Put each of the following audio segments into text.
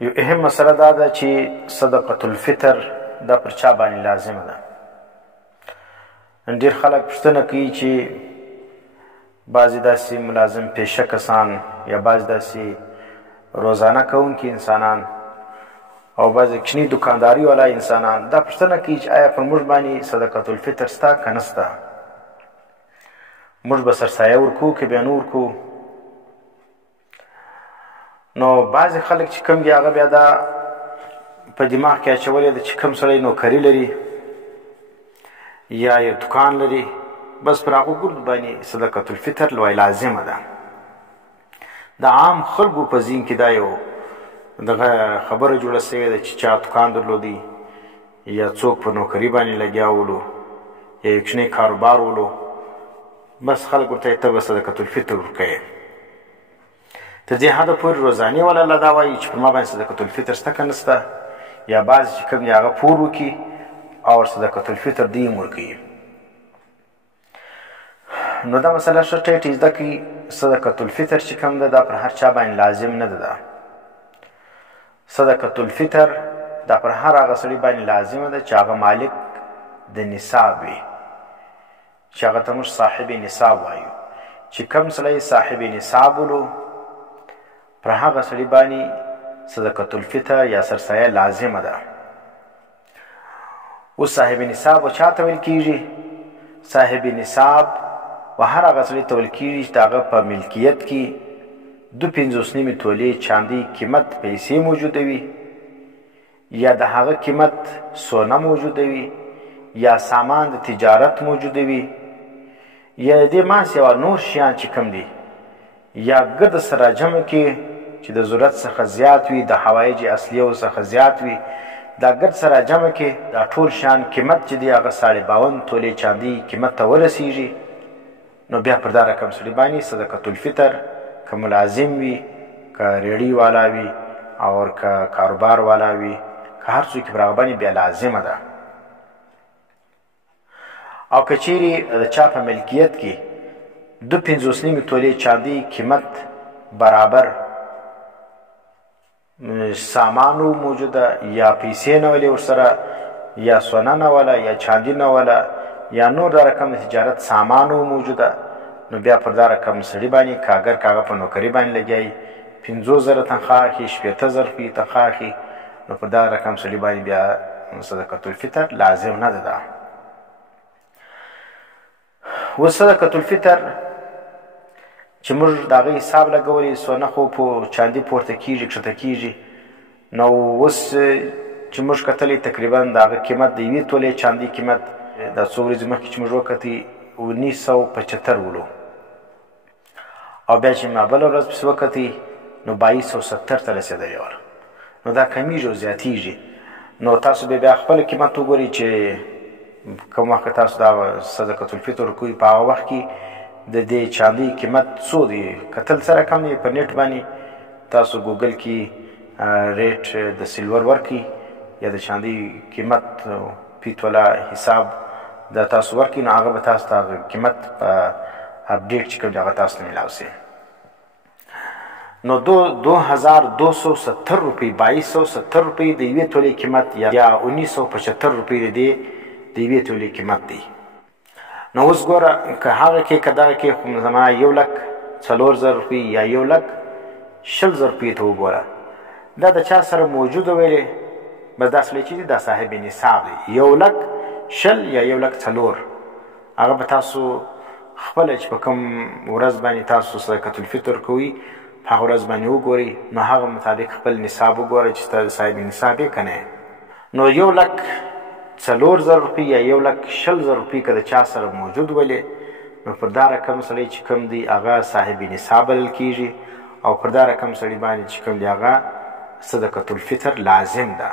یو اهم مسله دا ده چې صدقة الفطر دا پر چا باندې لازمه ده. ډېر خلک پوښتنه کوي چې بعضې داسې ملازم پیشه کسان یا بعضې داسې روزانه کوونکي انسانان او بعضې کوچني دکانداري والا انسانان دا پوښتنه کوي چې آیا پر موږ باندې صدقة الفطر سته که نه سته؟ موږ به سرسایه ورکوو که بیا نه ورکوو؟ نو بعضې خلک چې کوم دي هغه بیا دا په دماغ کې اچولی ده چې کوم سړی نوکري لري یا یو دکان لري، بس پر هغو ګرد باندې صدقة الفطر لوی لازمه ده. د عام خلکو په ذهن کې دا یو دغه خبره جوړه سوې ده چې چا دکان درلودی یا څوک په نوکري باندې لګیا ولو یا یو کوچنی کاروبار ولو، بس خلک ورته ته به صدقة الفطر ورکوې. تر دې حده پورې روزانې والا الله دا وایي چې پر ما باندې صدقة الفطر شته که نه شته، یا بعضې چې کوم دي هغه پور وکړي او صدقة الفطر دوی هم ورکوي. نو دا مسله ښه ټیټ زده کړي. صدقة الفطر چې کوم ده دا پر هر چا باندې لازم نه ده. صدقة الفطر دا پر هر هغه سړي باندې لازمه ده چې هغه مالک د نصاب وي، چې هغه ته موږ صاحب نصاب وایو. چې کوم سړی صاحب نصاب ولو پر هغه سړي باندې صدقة الفطر یا سرسایه لازمه ده. اوس صاحب نصاب و چا ته ویل کېږي؟ صاحب نصاب و هر هغه سړي ته ویل کېږي چې د هغه په ملکیت کې 2.5 تولې چاندي قیمت پیسې موجوده وي، یا د هغه قیمت سونه موجوده وي، یا سامان د تجارت موجوده وي، یا د دې ماس یوه نور شیان چې کوم دي، یا ګرد سره جمع کې چې د ضرورت څخه زیات وي، د حوایج اصلیو څخه زیات وي، دا ګرد سره جمع کې دا ټول شیان قیمت چې دی هغه 52 تولې چاندي قیمت ته ورسیږي. نو بیا پر دا رقم سړي باندې صدقة الفطر که ملازم وي، که ریړۍ والا وي، او که کاروبار والا وي، که هر څوک پر هغه باندې بیا لازمه ده. او که چیرې د چا په ملکیت کې 2.5 تولې چاندي قیمت برابر سامانو موجوده، یا پیسې نه ولې ورسره، یا سونه نه وله، یا چاندي نه وله، یا نور دا رقم د تجارت سامانو موجوده، نو بیا پر دا رقم سړي باندې که اگر که هغه په نوکري باندې لګیایي 50,000 تنخواه اخلي، 80,000 تنخواه اخلي، نو پر دا رقم سړي باندې بیا صدقة الفطر لازم نه ده. اوس صدقة الفطر چې موږ د هغه حساب لګولی، سونه خو په چاندي پورته کېږي کښته کېږي، نو اوس چې موږ کتلی تقریبا د هغه قیمت د 1 تولې چاندي قیمت دا څو ورځې مخکې چې موږ وکتې 1975 ولو، او بیا چې ما بله ورځ پسې وکتې نو 2270 ته رسېدلی وه. نو دا کمیږي او زیاتېږي. نو تاسو بیا خپل قیمت وګورئ چې کوم وخت تاسو دا صدقة الفطر کوئ، په هغه وخت کې د دې چاندي قیمت څو دی کتل سره کم دی. په نیټ باندې تاسو ګوګل کې ریټ د سلور ورکړئ یا د چاندي قیمت فی توله حساب دا تاسو ورکړئ، نو هغه به تاسو ته قیمت په اپډیټ چې کوم دی هغه تاسو ته میلاو شي. نو 2270 روپۍ 2270 روپۍ د 1 تولې قیمت یا 1975 روپۍ د 1 تولې قیمت دی. نو اوس ګوره که هغه کې که دغه کې خو زما 1,04,000 روپۍ یا 1,20,000 روپۍ ته وګوره، دا د چا سره موجوده ویلې، بس دا سړی چې دی دا صاحب نصاب دی. 1,20,000 یا 1,04,000 هغه به تاسو خپله چې په کوم ورځ باندې تاسو صدقة الفطر کوئ په هغه ورځ باندې وګورئ، نو هغه مطابق خپل نصاب وګوره چې ستا د صاحب نصاب یې که نه. نو 1,04,000 روپۍ یا 1,20,000 روپۍ که د چا سره موجود ولې، نو پر دا رقم سړی چې کوم دی هغه صاحب نصاب بلل کېږي، او پر دا رقم سړي باندې چې کوم دی هغه صدقة الفطر لازم ده.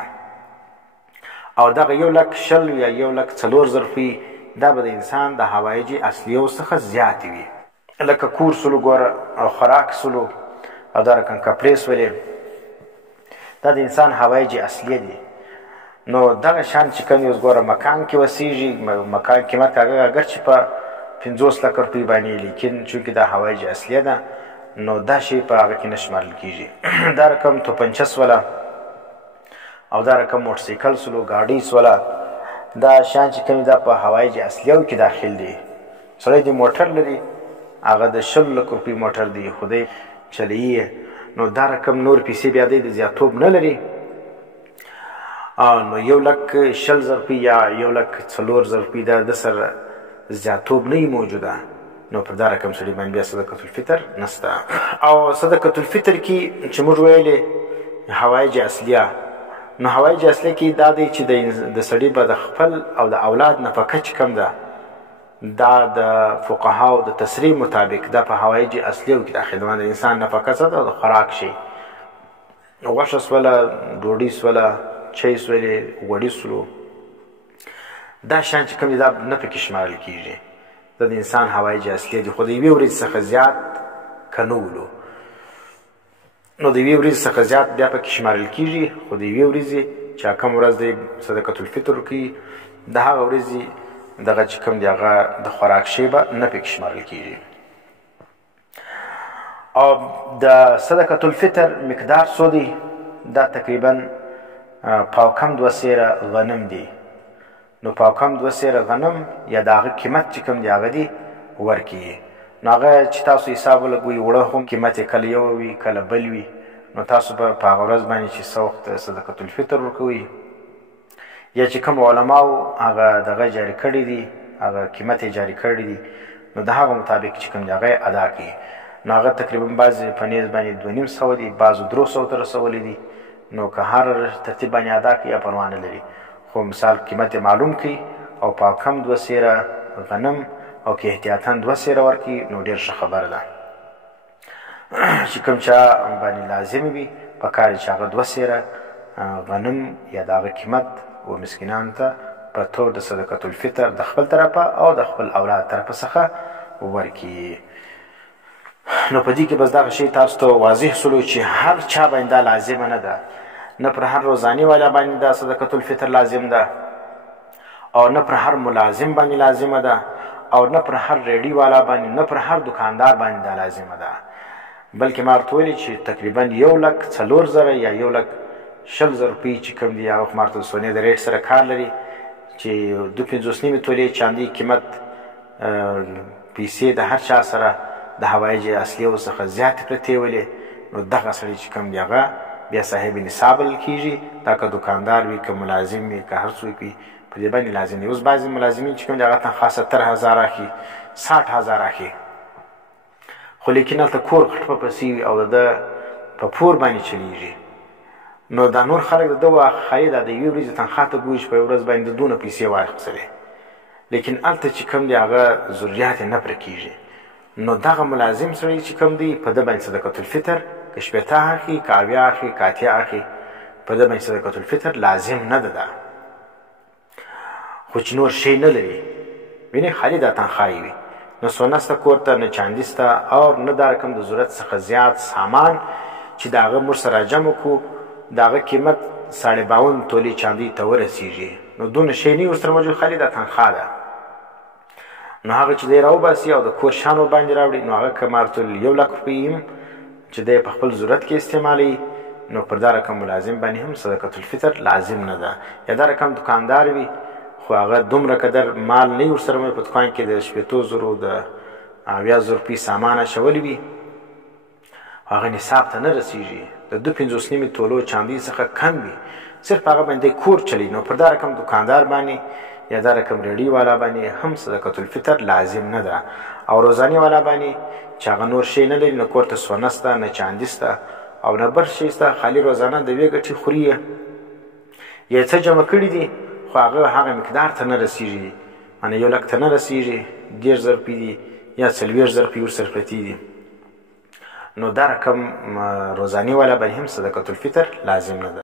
او دغه 1,00,000 یا 1,04,000 روپۍ دا به د انسان د حوایج اصلیو څخه زیاتې وي، لکه کور سلو ګوره، او خوراک سلو، او دا رقم کپړې سولې، دا د انسان حوایج اصلیه دي. نو دغه شان چې کوم یو ګوره مکان کې وسیږي، مکان قیمت هغه اگر چې په 50 لک روپۍ باندې، لیکن چونکې دا حوایج اصلیه ده نو دا شی په هغه کې نه شمارل کېږي. دا رقم توپنچس والا او دا رقم موټرسایکل سلو، ګاډۍ سوله، دا شیان چې کوم دا په هوایجې اصلیو کې داخل دي. سړی د موټر لري، هغه د 100 لک روپۍ موټر دی، خو دی چلیي، نو دا رقم نور پیسې بیا دی د زیاتوب نه لري. نو 1,20,000 روپۍ یا 1,04,000 روپۍ دا د سره زیاتوب نه موجوده، نو پر دا رقم سړي باندې بیا صدقة الفطر نسته. او صدقة الفطر کې چې موږ ویلې هوایج اصلیه، نو هوایج اصلیه کې دا دی چې د سړي به د خپل او د اولاد نفقه چې کوم ده، دا د فقهاو د تصریح مطابق دا په هوایج اصلیو کې داخل ده. د انسان نفقه څه ده؟ د خوراک شي، غوښه سوله، ډوډۍ سوله، چای سولې، غوړي سولو، دا شیان چې کوم دي دا نه پکې شمارل کېږي. دا د انسان هوایج اصلیه دي، خو د یوې ورځې څخه زیات که نه ولو، نو د یوې ورځې څخه زیات بیا پکې شمارل کېږي. خو د یوې ورځې چې کوم ورځ دی صدقة الفطر کې، د هغه ورځې دغه چې کوم دی هغه د خوراک شی به نه پکې شمارل کېږي. او د صدقة الفطر مقدار څو دی؟ دا تقریبا پاوکم 2 سیره غنم دی. نو پاوکم 2 سیره غنم یا د هغه قیمت چې کوم دی هغه دی ورکړي. نو هغه چې تاسو حساب ولګوئ، وړه هم قیمت یې کله یو وي کله بل وي، نو تاسو به په هغه ورځ باندې چې څه وخت صدقة الفطر ورکوئ، یا چې کوم علماو هغه دغه جاري کړي دي، هغه قیمت یې جاري کړي دي، نو د هغه مطابق چې کوم دی هغه ادا کړي. نو هغه تقریبا بعضې په نیز باندې 2,500 دي، بعضو 300 ته رسولی دي. نو که هر ترتیب باندې ادا کړي یا پروا نه لري، خو مثال قیمت معلوم کړي او پاکم 2 سیره غنم او که احتیاطاً 2 سیره ورکړي، نو ډېر ښه خبره ده. چې کوم چا باندې لازم وي پکار چې هغه 2 سیره غنم یا د هغه قیمت و مسکینانو ته په طور د صدقة الفطر د خپل طرفه او د خپل اولاد طرفه څخه ورکړي. نو په دې کې بس دغه شی تاسو ته واضح سولو چې هر چا باندې دا لازمه نه ده، نه پر هر روزاني والا باندې دا صدقة الفطر لازم ده، او نه پر هر ملازم باندې لازمه ده، او نه پر هر ریډي والا باندې، نه پر هر دکاندار باندې دا لازمه ده، بلکې ما ورته ویلي چې تقریبا 1,04,000 یا 1,20,000 روپۍ چې کوم دي هغه خو ما ورته د سونې د ریټ سره کار لري، چې 2.5 تولې چاندي قیمت پیسې د هر چا سره د هوایج اصلیو څخه زیاتې پرتې ولې، نو دغه سړی چې کوم دی هغه بیا صاحب نصاب بلل کېږي. دا که دکاندار وي، که ملازم وي، که هر څوک وي، په دې باندې لازم دی. اوس بعضې ملازمین چې کوم دی هغه تنخواه 70,000 اخلي، 60,000 اخلي، خو لیکن هلته کور غټ په پسې وي او د ده په پور باندې چلیږي. نو دا نور خلک د ده واخلي، دا د یوې ورځې تنخواه ته ګوري چې په یوه ورځ باندې د دونه پیسې واخیستلې، لیکن هلته چې کوم دی هغه ضروریات یې نه پوره کېږي. نو دغه ملازم سړی چې کوم دی په ده باندې صدقة الفطر که 80 اخلي، که 80 اخلي، که 80 اخلي، په ده باندې صدقة الفطر لازم نه ده. دا خو چې نور شی نه لري، وینې خالي دا تنخواهی وي، نه سونه سته کور ته، نه چاندي سته، او نه دا رقم د ضرورت څخه زیات سامان چې د هغه موږ سره جمع کړو، د هغه قیمت 52 تولې چاندي ته ورسېږي، نو دونه شی نه ورسره موجود، خالي دا تنخواه ده. نو هغه چې دی راوباسي او د کور شیانو باندې راوړي، نو هغه که ما ورته ویل 1,00,000 روپۍ هم چې دی په خپل ضرورت کې استعمالوي، نو پر دا رقم ملازم باندې هم صدقة الفطر لازم نه ده. یا دا رقم دکاندار وي، خو هغه دومره قدر مال نه وي ورسره په دکان کې د 80,000 د 80,000 روپۍ سامان اچولی وي، هغه نصاب ته نه رسېږي، د 2.5 تولو چاندي څخه کم وي، صرف هغه باندې کور چلی، نو پر دا رقم دکاندار باندې یا دا رقم ریډي والا باندې هم صدقة الفطر لازم نه ده. او روزاني والا باندې چې هغه نور شی نه لري، نه کور ته سونه سته، نه چاندي سته، او نه بل شی سته، خالي روزانه د یوې ګټې خوري یا څه جمع کړي دي، خو هغه مقدار ته نه رسېږي، معنې 1,00,000 ته نه رسېږي، 10,000 روپۍ دي یا 40,000 روپۍ ورسره پرتې دي، نو دا رقم روزاني والا باندې هم صدقة الفطر لازم نه ده.